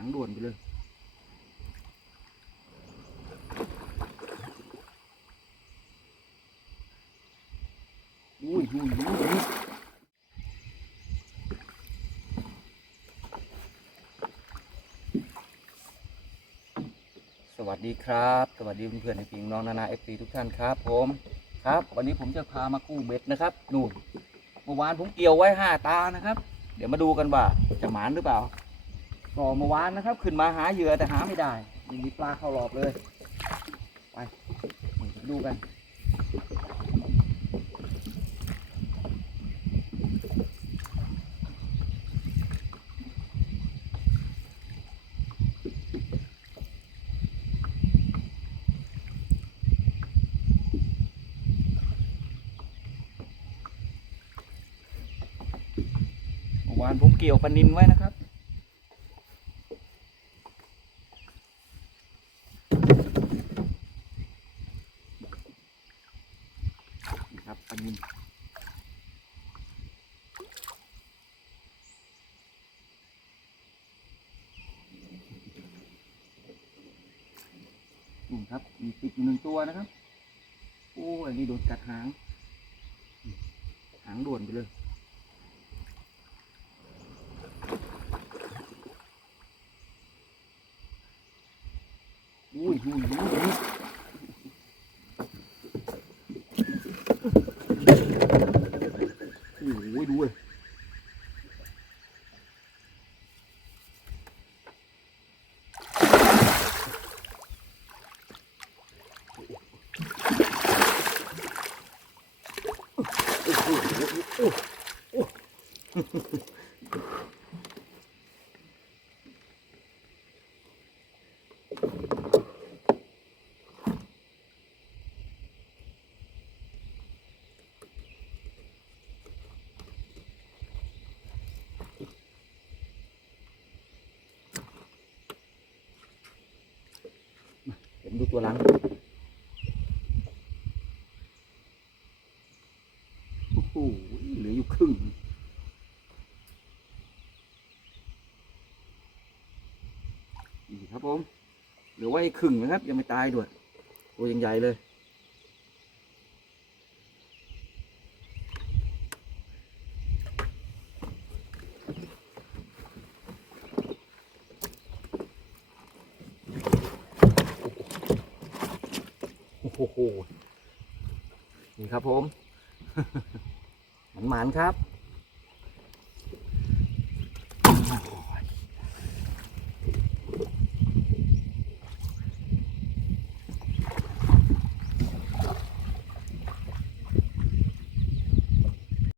างด่วนไปเลยอุ้ยอุ้ยอุ้ยอุ้ยสวัสดีครับ สวัสดีเพื่อนๆในพี่น้องนานาเอฟซีทุกท่านครับ ผมครับ วันนี้ผมจะพามากู้เบ็ดนะครับนู่นเมื่อวานผมเกี่ยวไว้ห้าตานะครับ เดี๋ยวมาดูกันว่าจะหมานหรือเปล่า ก็เมื่อวานนะครับ ขึ้นมาหาเหยื่อแต่หาไม่ได้ยังมีปลาเข้ารอบเลย ไป ดูกันวานผมเกี่ยวปลานินไว้นะครับ นี่ครับปลานินนี่ครับ มีติดอยู่หนึ่งตัวนะครับ โอ้ยอันนี้โดนกัดหาง หางด่วนไปเลยอุ้ยอุ้ยอุ้ย อุ้ยโอ้ยดูเลย โอ้โหโอ้โหโอ้โหเดี๋ยวดูตัวหลังโอ้โหเหลืออยู่ครึ่งนี่ครับผมเหลือไว้ครึ่งนะครับ ยังไม่ตายด้วยตัวยังใหญ่เลย โอ้โหนี่ครับผมหมานครับ